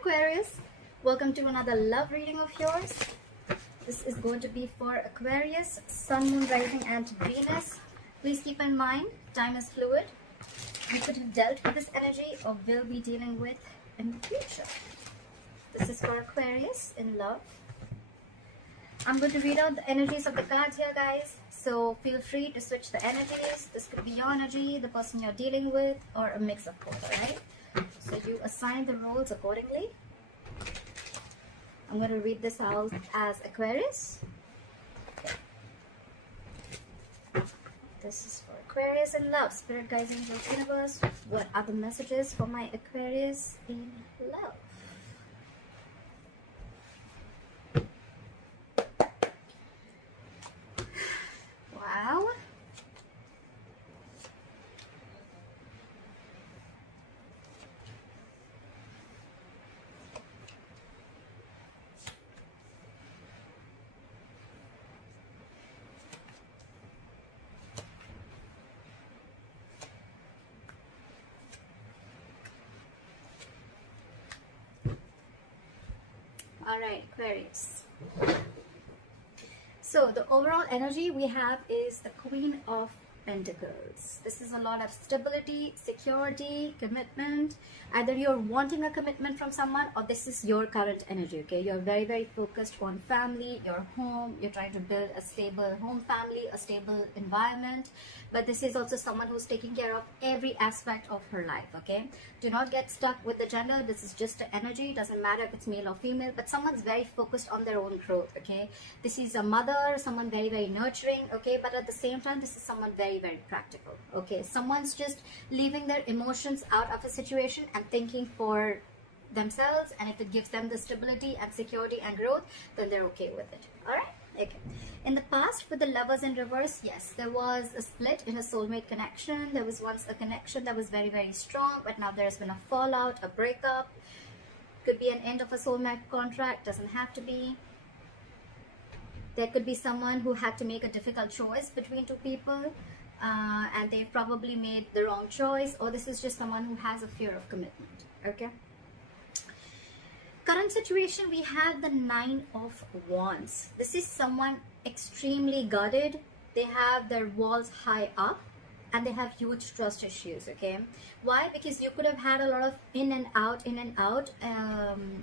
Aquarius, welcome to another love reading of yours. This is going to be for Aquarius, Sun, Moon, Rising and Venus. Please keep in mind, time is fluid. You could have dealt with this energy or will be dealing with in the future. This is for Aquarius in love. I'm going to read out the energies of the cards here, guys. So feel free to switch the energies. This could be your energy, the person you're dealing with, or a mix of both, alright? So you assign the roles accordingly. I'm going to read this out as Aquarius. This is for Aquarius in love. Spirit, guides, angels, universe. What are the messages for my Aquarius in love? Wow. Alright, Aquarius. So the overall energy we have is the Queen of Pentacles. This is a lot of stability, security, commitment. Either you're wanting a commitment from someone or this is your current energy, okay? You're very, very focused on family, your home. You're trying to build a stable home family, a stable environment. But this is also someone who's taking care of every aspect of her life, okay? Do not get stuck with the gender. This is just the energy. It doesn't matter if it's male or female, but someone's very focused on their own growth, okay? This is a mother, someone very, very nurturing, okay? But at the same time, this is someone very, very practical, okay? Someone's just leaving their emotions out of a situation and thinking for themselves, and if it gives them the stability and security and growth, then they're okay with it. All right? Okay. In the past, with the lovers in reverse, yes, there was a split in a soulmate connection. There was once a connection that was very, very strong, but now there's been a fallout, a breakup. Could be an end of a soulmate contract, doesn't have to be. There could be someone who had to make a difficult choice between two people, and they probably made the wrong choice, or this is just someone who has a fear of commitment, okay? Current situation, we have the Nine of Wands. This is someone extremely guarded. They have their walls high up and they have huge trust issues, okay? Why? Because you could have had a lot of in and out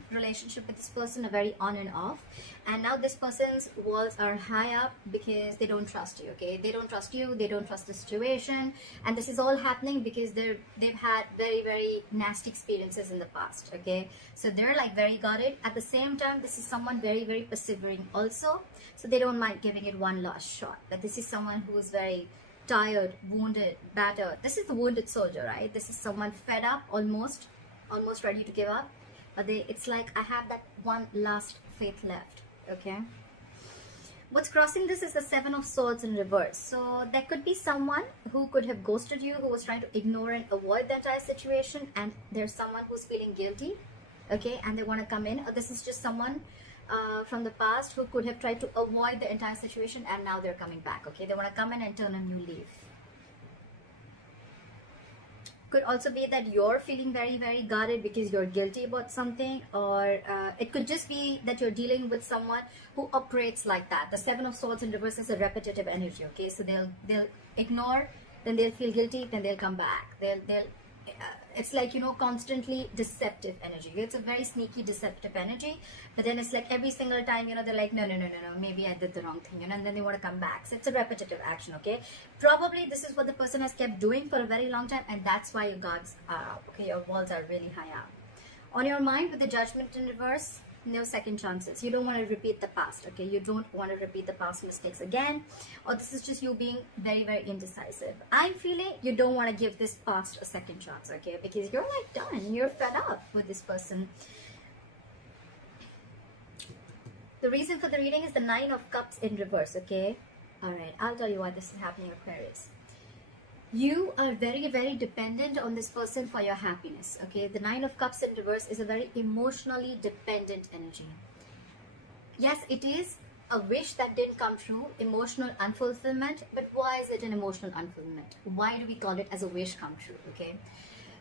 relationship with this person, a very on and off, and now this person's walls are high up because they don't trust you, okay? They don't trust you, they don't trust the situation, and this is all happening because they've had very, very nasty experiences in the past, okay? So they're like very guarded. At the same time, this is someone very, very persevering also, so they don't mind giving it one last shot. But this is someone who is very tired, wounded, battered. This is the wounded soldier, right? This is someone fed up, almost ready to give up. But it's like, I have that one last faith left, okay? What's crossing this is the Seven of Swords in reverse. So there could be someone who could have ghosted you, who was trying to ignore and avoid the entire situation, and there's someone who's feeling guilty, okay? And they want to come in. Or this is just someone from the past who could have tried to avoid the entire situation, and now they're coming back, okay? They want to come in and turn a new leaf. Could also be that you're feeling very, very guarded because you're guilty about something, or it could just be that you're dealing with someone who operates like that. The Seven of Swords in reverse is a repetitive energy, okay? So they'll ignore, then they'll feel guilty, then they'll come back. It's like, you know, constantly deceptive energy. It's a very sneaky, deceptive energy. But then it's like every single time, you know, they're like, no, maybe I did the wrong thing, you know, and then they want to come back. So it's a repetitive action, okay? Probably this is what the person has kept doing for a very long time, and that's why your guards are up, okay? Your walls are really high up. On your mind, with the Judgment in reverse, no second chances. You don't want to repeat the past, okay? You don't want to repeat the past mistakes again, or this is just you being very, very indecisive. I'm feeling you don't want to give this past a second chance, okay? Because you're like done, you're fed up with this person. The reason for the reading is the Nine of Cups in reverse, okay? All right, I'll tell you why this is happening, Aquarius. You are very, very dependent on this person for your happiness, okay? The Nine of Cups in reverse is a very emotionally dependent energy. Yes, it is a wish that didn't come true, emotional unfulfillment. But why is it an emotional unfulfillment? Why do we call it as a wish come true, okay?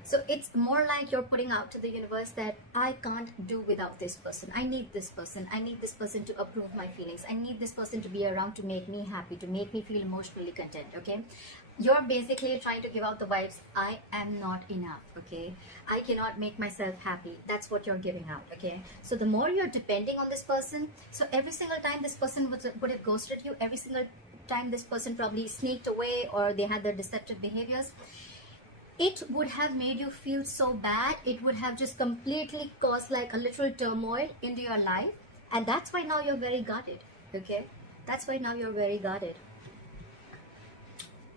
So it's more like you're putting out to the universe that I can't do without this person. I need this person. I need this person to approve my feelings. I need this person to be around to make me happy, to make me feel emotionally content, okay? You're basically trying to give out the vibes, I am not enough, okay? I cannot make myself happy. That's what you're giving out, okay? So the more you're depending on this person, so every single time this person would have ghosted you, every single time this person probably sneaked away or they had their deceptive behaviors, it would have made you feel so bad. It would have just completely caused like a literal turmoil into your life. And that's why now you're very guarded, okay? That's why now you're very guarded.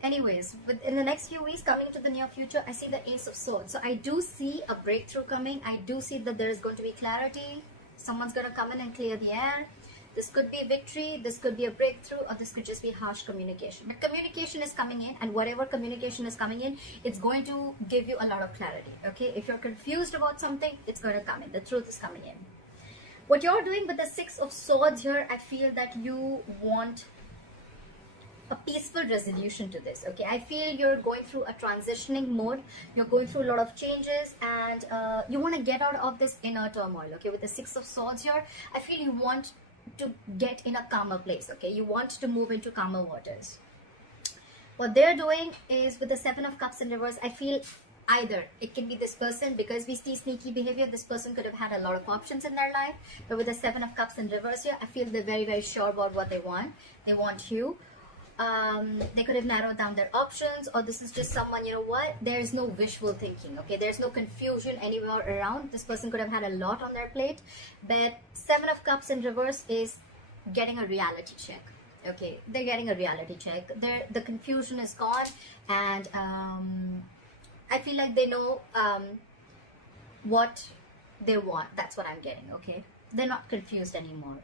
Anyways, in the next few weeks, coming to the near future, I see the Ace of Swords. So I do see a breakthrough coming. I do see that there is going to be clarity. Someone's going to come in and clear the air. This could be victory, this could be a breakthrough, or this could just be harsh communication. But communication is coming in, and whatever communication is coming in, it's going to give you a lot of clarity, okay? If you're confused about something, it's going to come in. The truth is coming in. What you're doing with the Six of Swords here, I feel that you want a peaceful resolution to this, okay? I feel you're going through a transitioning mode. You're going through a lot of changes, and you want to get out of this inner turmoil, okay? With the Six of Swords here, I feel you want to get in a calmer place, okay? You want to move into calmer waters. What they're doing is with the Seven of Cups in reverse, I feel either it can be this person, because we see sneaky behavior, this person could have had a lot of options in their life, but with the Seven of Cups in reverse here, I feel they're very, very sure about what they want. They want you. They could have narrowed down their options, or this is just someone, you know what, there's no wishful thinking, okay? There's no confusion anywhere around. This person could have had a lot on their plate, but Seven of Cups in reverse is getting a reality check, okay? They're getting a reality check. The confusion is gone, and I feel like they know what they want. That's what I'm getting, okay? They're not confused anymore.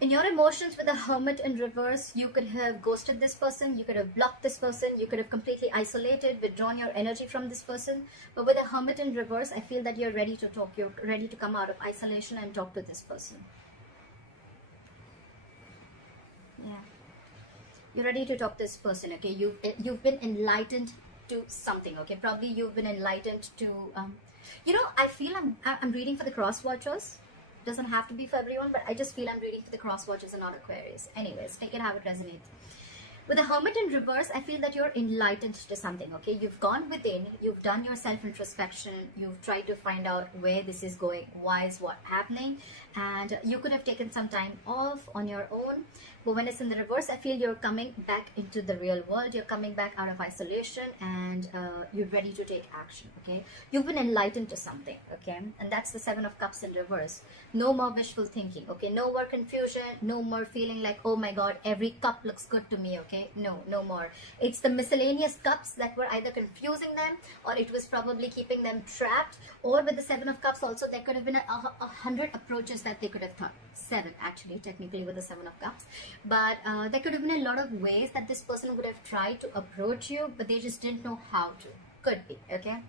In your emotions with the Hermit in reverse, you could have ghosted this person, you could have blocked this person, you could have completely isolated, withdrawn your energy from this person. But with the Hermit in reverse, I feel that you're ready to talk, you're ready to come out of isolation and talk to this person. Yeah. You're ready to talk to this person, okay? You've been enlightened to something, okay? Probably you've been enlightened to, you know, I feel I'm reading for the cross watchers. Doesn't have to be for everyone, but I just feel I'm reading for the cross watchers and not Aquarius. Anyways, take it how it resonates. With the Hermit in reverse, I feel that you're enlightened to something, okay? You've gone within, you've done your self-introspection, you've tried to find out where this is going, why is what happening, and you could have taken some time off on your own. But when it's in the reverse, I feel you're coming back into the real world, you're coming back out of isolation, and you're ready to take action, okay? You've been enlightened to something, okay? And that's the Seven of Cups in reverse. No more wishful thinking, okay? No more confusion, no more feeling like, oh my god, every cup looks good to me, okay? No more. It's the miscellaneous cups that were either confusing them, or it was probably keeping them trapped. Or with the Seven of Cups also, there could have been 100 approaches that they could have thought. 7 actually, technically, with the Seven of Cups. But there could have been a lot of ways that this person would have tried to approach you, but they just didn't know how to. Could be, okay?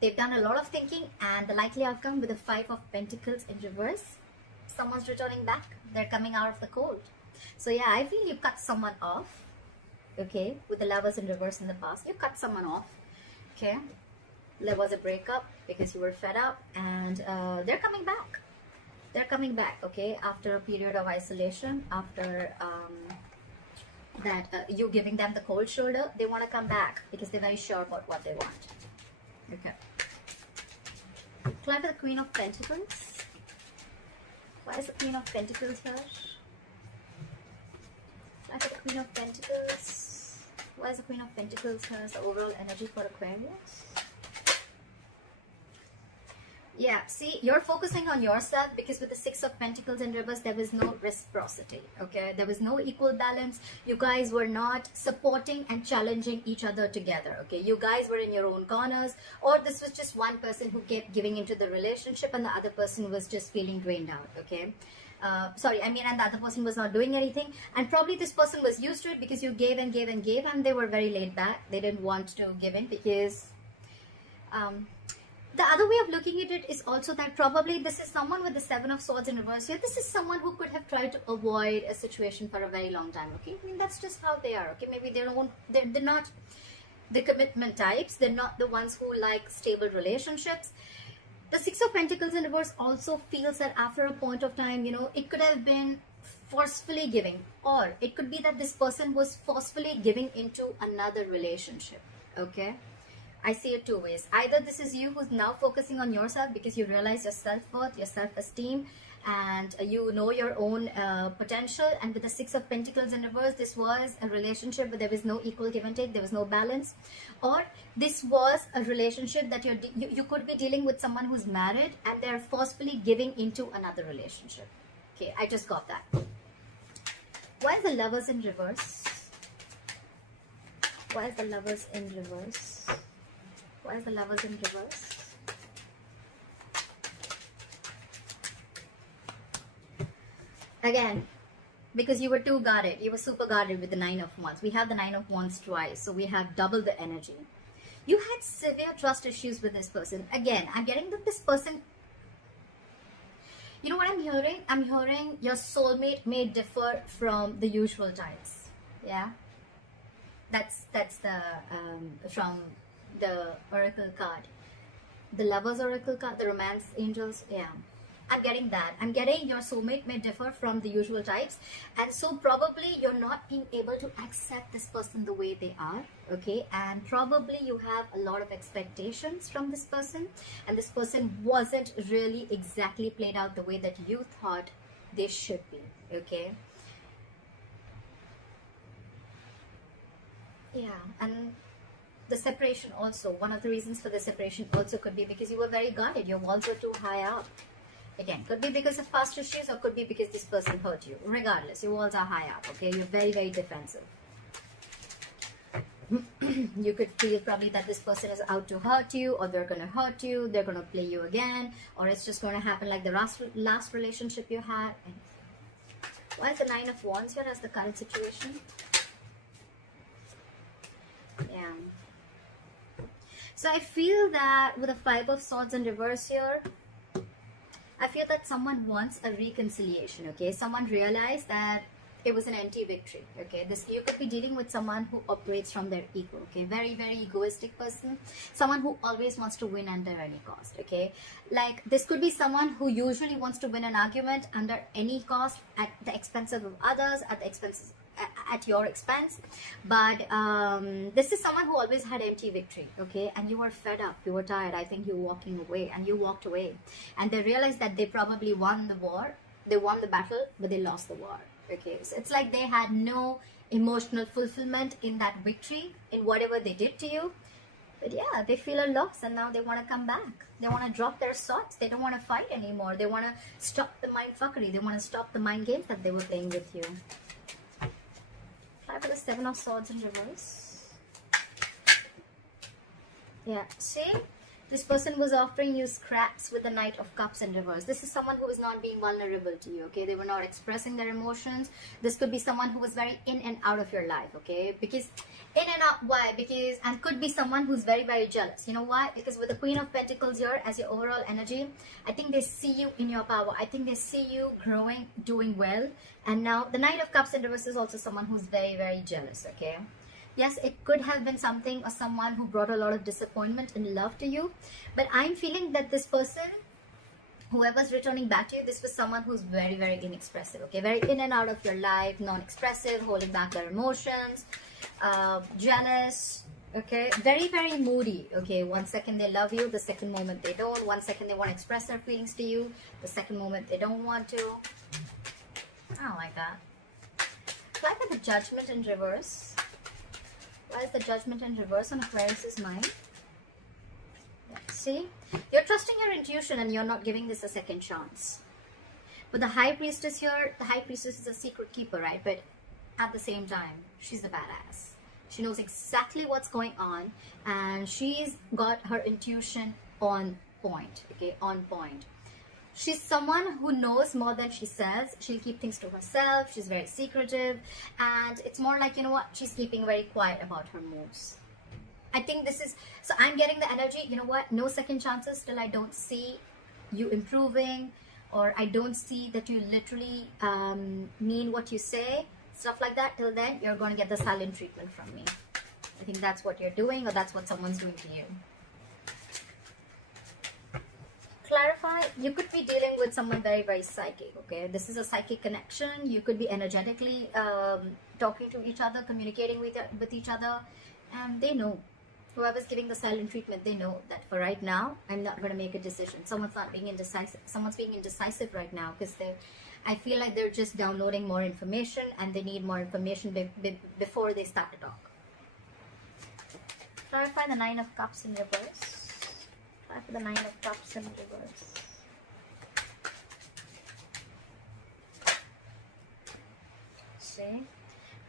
They've done a lot of thinking, and the likely outcome with the Five of Pentacles in reverse, someone's returning back. They're coming out of the cold. So yeah, I feel you cut someone off, okay? With the Lovers in reverse in the past, you cut someone off, okay? There was a breakup because you were fed up, and they're coming back. They're coming back, okay? After a period of isolation, after you giving them the cold shoulder, they want to come back because they're very sure about what they want. Okay. Climb for the Queen of Pentacles. Why is the Queen of Pentacles here? Climb for the Queen of Pentacles. Why is the Queen of Pentacles here? The overall energy for Aquarius. Yeah, see, you're focusing on yourself because with the Six of Pentacles in reverse, there was no reciprocity, okay? There was no equal balance. You guys were not supporting and challenging each other together, okay? You guys were in your own corners, or this was just one person who kept giving into the relationship and the other person was just feeling drained out, okay? And the other person was not doing anything, and probably this person was used to it because you gave and gave and gave, and they were very laid back. They didn't want to give in because... the other way of looking at it is also that probably this is someone with the Seven of Swords in reverse here. This is someone who could have tried to avoid a situation for a very long time, okay? I mean, that's just how they are, okay? Maybe they're not... the commitment types. They're not the ones who like stable relationships. The Six of Pentacles in reverse also feels that after a point of time, you know, it could have been forcefully giving, or it could be that this person was forcefully giving into another relationship. Okay, I see it two ways. Either this is you who's now focusing on yourself because you realize your self-worth, your self-esteem, and you know your own potential. And with the Six of Pentacles in reverse, this was a relationship but there was no equal give and take, there was no balance. Or this was a relationship that you could be dealing with someone who's married and they're forcefully giving into another relationship. Okay, I just got that. Why is the Lovers in reverse? Why is the Lovers in reverse? Why is the Lovers in reverse? Again, because you were too guarded. You were super guarded with the Nine of Wands. We have the Nine of Wands twice, so we have double the energy. You had severe trust issues with this person. Again, I'm getting that this person, you know what I'm hearing? I'm hearing your soulmate may differ from the usual types. Yeah, that's the from the Oracle card, the Lovers Oracle card, the Romance Angels. Yeah, I'm getting that. I'm getting your soulmate may differ from the usual types, and so probably you're not being able to accept this person the way they are. Okay, and probably you have a lot of expectations from this person, and this person wasn't really exactly played out the way that you thought they should be. Okay, yeah. And the separation also, one of the reasons for the separation also could be because you were very guarded. Your walls were too high up. Again, could be because of past issues or could be because this person hurt you. Regardless, your walls are high up, okay? You're very, very defensive. You could feel probably that this person is out to hurt you, or they're going to hurt you, they're going to play you again, or it's just going to happen like the last relationship you had. Why is the Nine of Wands here as the current situation? Yeah. So I feel that with the Five of Swords in reverse here, I feel that someone wants a reconciliation, okay? Someone realized that it was an empty victory, okay? You could be dealing with someone who operates from their ego, okay? Very, very egoistic person. Someone who always wants to win under any cost, okay? Like, this could be someone who usually wants to win an argument under any cost, at the expense of others, at your expense. But this is someone who always had empty victory, okay? And you were fed up, you were tired. I think you were walking away, and you walked away, and they realized that they probably won the war, they won the battle, but they lost the war. Okay, so it's like they had no emotional fulfillment in that victory, in whatever they did to you. But yeah, they feel a loss, and now they want to come back. They want to drop their swords. They don't want to fight anymore. They want to stop the mind fuckery. They want to stop the mind games that they were playing with you. Try for the Seven of Swords in reverse. Yeah, see? This person was offering you scraps with the Knight of Cups in reverse. This is someone who is not being vulnerable to you, okay? They were not expressing their emotions. This could be someone who was very in and out of your life, okay? Because in and out, why? Because, and could be someone who's very, very jealous. You know why? Because with the Queen of Pentacles here as your overall energy, I think they see you in your power. I think they see you growing, doing well. And now the Knight of Cups in reverse is also someone who's very, very jealous, okay? Yes, it could have been something or someone who brought a lot of disappointment in love to you. But I'm feeling that this person, whoever's returning back to you, this was someone who's very, very inexpressive, okay? Very in and out of your life, non-expressive, holding back their emotions, jealous, okay? Very, very moody, okay? One second they love you, the second moment they don't. One second they want to express their feelings to you, the second moment they don't want to. I don't like that. Try for the Judgment in reverse. Why is the Judgment in reverse on Aquarius's mind? Yeah, see? You're trusting your intuition and you're not giving this a second chance. But the High Priestess here, the High Priestess is a secret keeper, right? But at the same time, she's a badass. She knows exactly what's going on, and she's got her intuition on point, okay? On point. She's someone who knows more than she says. She'll keep things to herself. She's very secretive. And it's more like, you know what? She's keeping very quiet about her moves. I think this is... So I'm getting the energy, you know what? No second chances till I don't see you improving. Or I don't see that you literally mean what you say. Stuff like that. Till then, you're going to get the silent treatment from me. I think that's what you're doing, or that's what someone's doing to you. Clarify, you could be dealing with someone very, very psychic, okay? This is a psychic connection. You could be energetically talking to each other, communicating with each other, and they know. Whoever's giving the silent treatment, they know that for right now, I'm not going to make a decision. Someone's not being indecisive. Someone's being indecisive right now because I feel like they're just downloading more information and they need more information before they start to talk. Clarify the Nine of Cups in reverse. Clarify the Nine of Cups in reverse. See?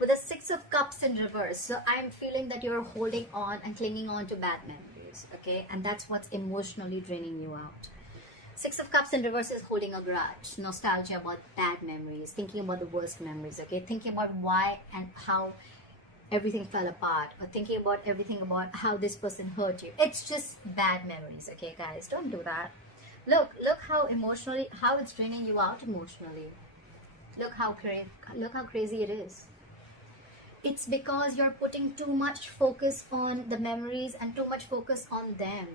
With the Six of Cups in reverse, so I'm feeling that you're holding on and clinging on to bad memories, okay? And that's what's emotionally draining you out. Six of Cups in reverse is holding a grudge, nostalgia about bad memories, thinking about the worst memories, okay? Thinking about why and how everything fell apart, or thinking about everything about how this person hurt you. It's just bad memories, okay, guys? Don't do that. Look how emotionally, how it's draining you out emotionally. Look how crazy it is. It's because you're putting too much focus on the memories and too much focus on them.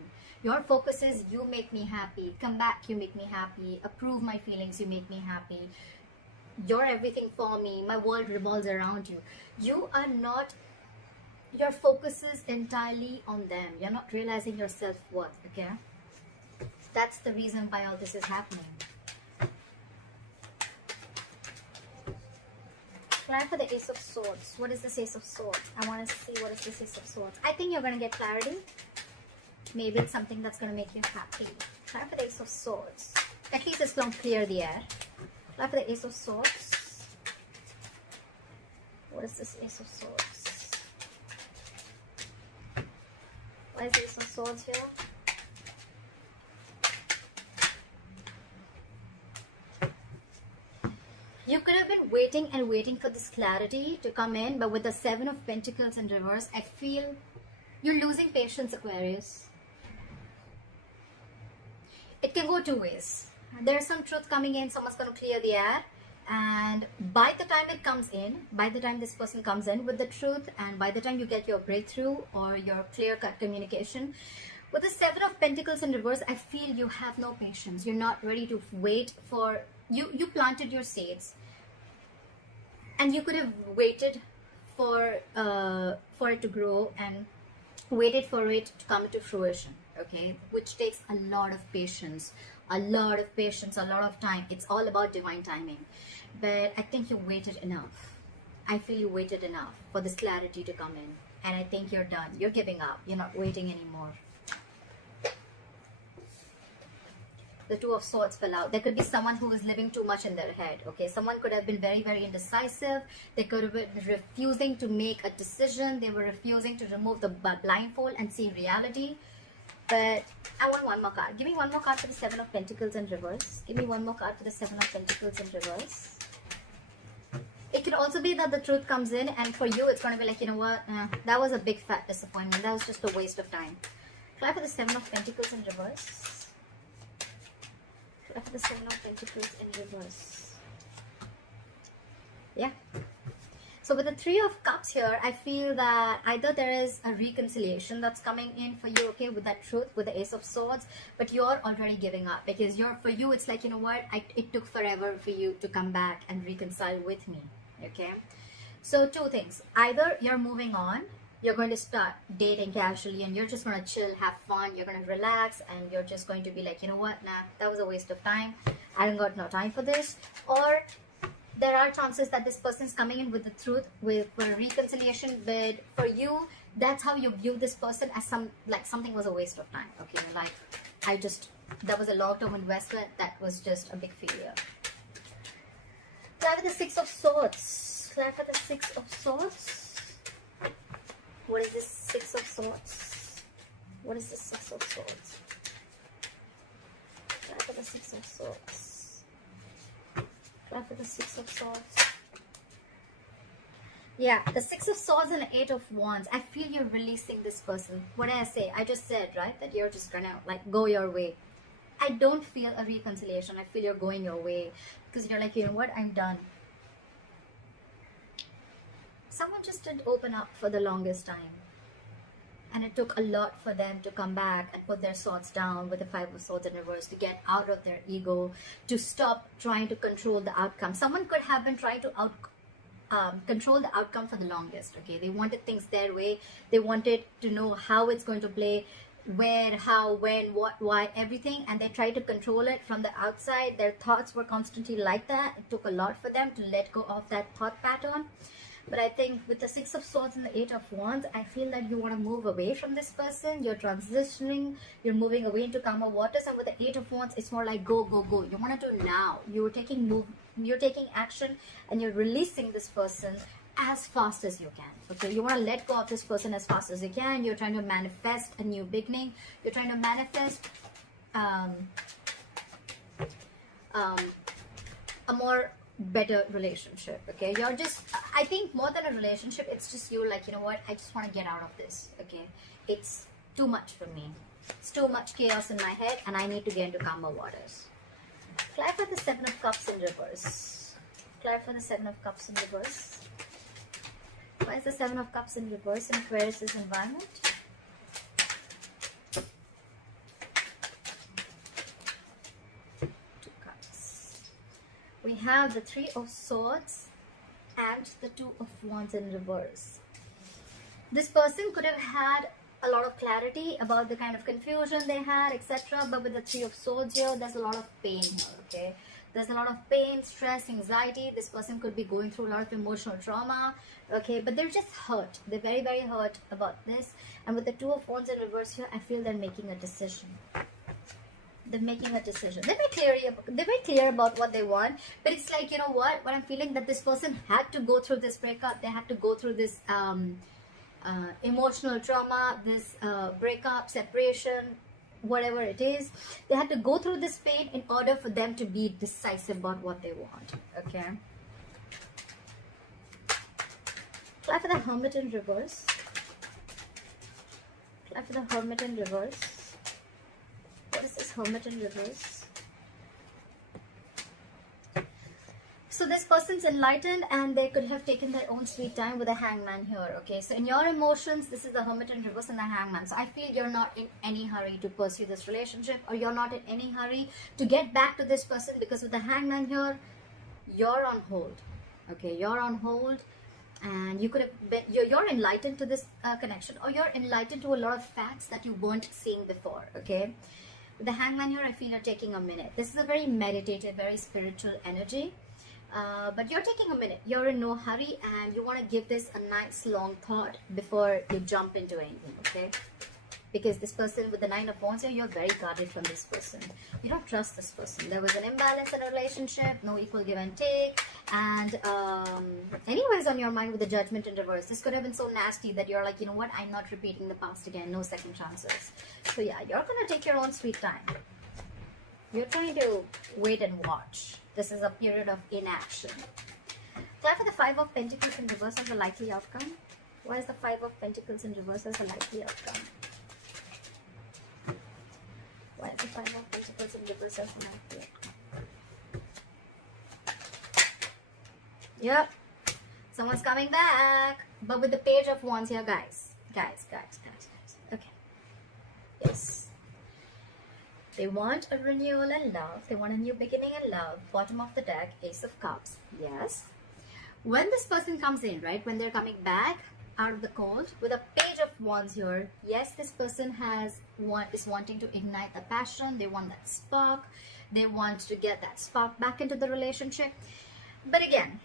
Your focus is, you make me happy, come back, you make me happy, approve my feelings, you make me happy, you're everything for me, my world revolves around you. You are not, your focus is entirely on them. You're not realizing your self-worth, okay? That's the reason why all this is happening. Clarify for the Ace of Swords. What is this Ace of Swords? I want to see what is this Ace of Swords. I think you're going to get clarity. Maybe it's something that's going to make you happy. Clarify for the Ace of Swords. At least it's going to clear the air. Clarify for the Ace of Swords. What is this Ace of Swords? Why is the Ace of Swords here? You could have been waiting and waiting for this clarity to come in, but with the Seven of Pentacles in reverse, I feel you're losing patience, Aquarius. It can go two ways. There's some truth coming in, someone's going to clear the air, and by the time it comes in, by the time this person comes in with the truth, and by the time you get your breakthrough or your clear-cut communication, with the Seven of Pentacles in reverse, I feel you have no patience. You're not ready to wait for... You planted your seeds, and you could have waited for it to grow and waited for it to come to fruition, okay? Which takes a lot of patience, a lot of time. It's all about divine timing. But I think you waited enough. I feel you waited enough for this clarity to come in, and I think you're done. You're giving up. You're not waiting anymore. The Two of Swords fell out. There could be someone who is living too much in their head, okay? Someone could have been very, very indecisive. They could have been refusing to make a decision. They were refusing to remove the blindfold and see reality. But I want one more card. Give me one more card for the Seven of Pentacles in reverse. Give me one more card for the Seven of Pentacles in reverse. It could also be that the truth comes in, and for you, it's going to be like, you know what? That was a big fat disappointment. That was just a waste of time. Try for the Seven of Pentacles in reverse. After the Seven of Pentacles in reverse. Yeah. So with the Three of Cups here, I feel that either there is a reconciliation that's coming in for you, okay, with that truth, with the Ace of Swords, but you're already giving up because for you, it's like, you know what, it took forever for you to come back and reconcile with me, okay? So two things. Either you're moving on, you're going to start dating casually and you're just going to chill, have fun, you're going to relax, and you're just going to be like, you know what, nah, that was a waste of time. I don't got no time for this. Or there are chances that this person's coming in with the truth, for a reconciliation, but for you, that's how you view this person, as something was a waste of time, okay? Like, that was a long-term investment, that was just a big failure. Try with the Six of Swords. Try for the Six of Swords. What is this Six of Swords? What is this Six of Swords? Try for the Six of Swords. Try for the Six of Swords. Yeah, the Six of Swords and the Eight of Wands. I feel you're releasing this person. What did I say? I just said, right, that you're just gonna like go your way. I don't feel a reconciliation. I feel you're going your way because you're like, you know what, I'm done. Someone just didn't open up for the longest time. And it took a lot for them to come back and put their swords down with the Five of Swords in reverse, to get out of their ego, to stop trying to control the outcome. Someone could have been trying to control the outcome for the longest. Okay, they wanted things their way. They wanted to know how it's going to play, where, how, when, what, why, everything, and they tried to control it from the outside. Their thoughts were constantly like that. It took a lot for them to let go of that thought pattern. But I think with the Six of Swords and the Eight of Wands, I feel that you want to move away from this person. You're transitioning, you're moving away into calmer waters. And with the Eight of Wands, it's more like go, go, go. You want to do now. You're taking action, and you're releasing this person as fast as you can. Okay, you want to let go of this person as fast as you can. You're trying to manifest a new beginning. You're trying to manifest a more better relationship. Okay, you're just, I think more than a relationship, it's just you like, you know what, I just want to get out of this. Okay, it's too much for me. It's too much chaos in my head, and I need to get into calmer waters. Clarify the Seven of Cups in reverse. Clarify the Seven of Cups in reverse. Why is the Seven of Cups in reverse in Aquarius' environment? Two cards. We have the Three of Swords and the Two of Wands in reverse. This person could have had a lot of clarity about the kind of confusion they had, etc. But with the Three of Swords here, there's a lot of pain here, okay? There's a lot of pain, stress, anxiety. This person could be going through a lot of emotional trauma, okay? But they're just hurt. They're very, very hurt about this. And with the Two of Wands in reverse here, I feel they're making a decision. They're making a decision. They're very clear about what they want. But it's like, you know what I'm feeling, that this person had to go through this breakup. They had to go through this emotional trauma, this breakup, separation, whatever it is. They had to go through this pain in order for them to be decisive about what they want. Okay. Apply for the Hermit in reverse. Apply for the Hermit in reverse. What is this Hermit in reverse? So this person's enlightened, and they could have taken their own sweet time with the Hangman here. Okay, so in your emotions, this is the Hermit in reverse and the Hangman. So I feel you're not in any hurry to pursue this relationship, or you're not in any hurry to get back to this person, because with the Hangman here, you're on hold. Okay, you're on hold, and you could have been, you're enlightened to this connection, or you're enlightened to a lot of facts that you weren't seeing before. Okay, with the Hangman here, I feel you're taking a minute. This is a very meditative, very spiritual energy. But you're taking a minute. You're in no hurry, and you want to give this a nice long thought before you jump into anything, okay? Because this person with the Nine of Wands here, you're very guarded from this person. You don't trust this person. There was an imbalance in a relationship, no equal give and take, and anyways on your mind with the Judgment in reverse. This could have been so nasty that you're like, you know what, I'm not repeating the past again, no second chances. So yeah, you're going to take your own sweet time. You're trying to wait and watch. This is a period of inaction. Apply for the Five of Pentacles in reverse as a likely outcome. Why is the Five of Pentacles in reverse as a likely outcome? Why is the Five of Pentacles in reverse as a likely outcome? Yep. Someone's coming back. But with the Page of Wands here, guys. Guys. Okay. Yes. They want a renewal in love. They want a new beginning in love. Bottom of the deck, Ace of Cups. Yes. When this person comes in, right, when they're coming back out of the cold with a Page of Wands here, yes, this person is wanting to ignite the passion. They want that spark. They want to get that spark back into the relationship. But again,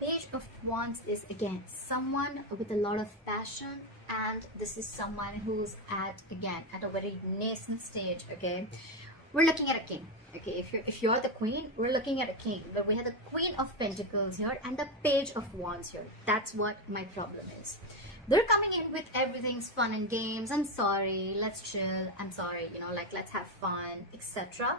Page of Wands is again someone with a lot of passion, and this is someone who's at a very nascent stage. Okay, we're looking at a king. Okay, if you're the queen, we're looking at a king, but we have the Queen of Pentacles here and the Page of Wands here. That's what my problem is. They're coming in with everything's fun and games. I'm sorry, let's chill. I'm sorry, you know, like let's have fun, etc.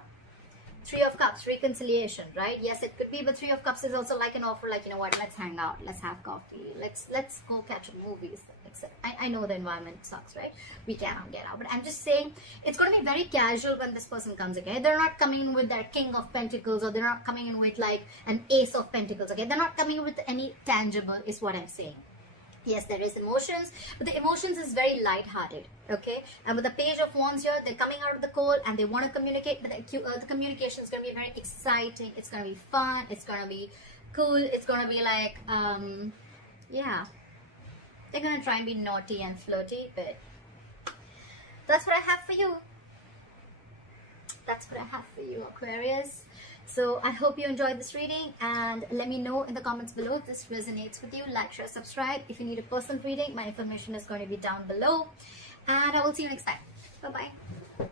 Three of Cups, reconciliation, right? Yes, it could be, but Three of Cups is also like an offer, like, you know what, let's hang out, let's have coffee, let's go catch movies, etc. I know the environment sucks, right? We cannot get out, but I'm just saying it's going to be very casual when this person comes, okay? They're not coming in with their King of Pentacles, or they're not coming in with like an Ace of Pentacles, okay? They're not coming in with any tangible, is what I'm saying. Yes, there is emotions, but the emotions is very light-hearted, okay? And with the Page of Wands here, they're coming out of the cold and they want to communicate, but the communication is going to be very exciting. It's going to be fun. It's going to be cool. It's going to be like, yeah. They're going to try and be naughty and flirty, but that's what I have for you. That's what I have for you, Aquarius. So I hope you enjoyed this reading, and let me know in the comments below if this resonates with you. Like, share, subscribe. If you need a personal reading, my information is going to be down below, and I will see you next time. Bye bye.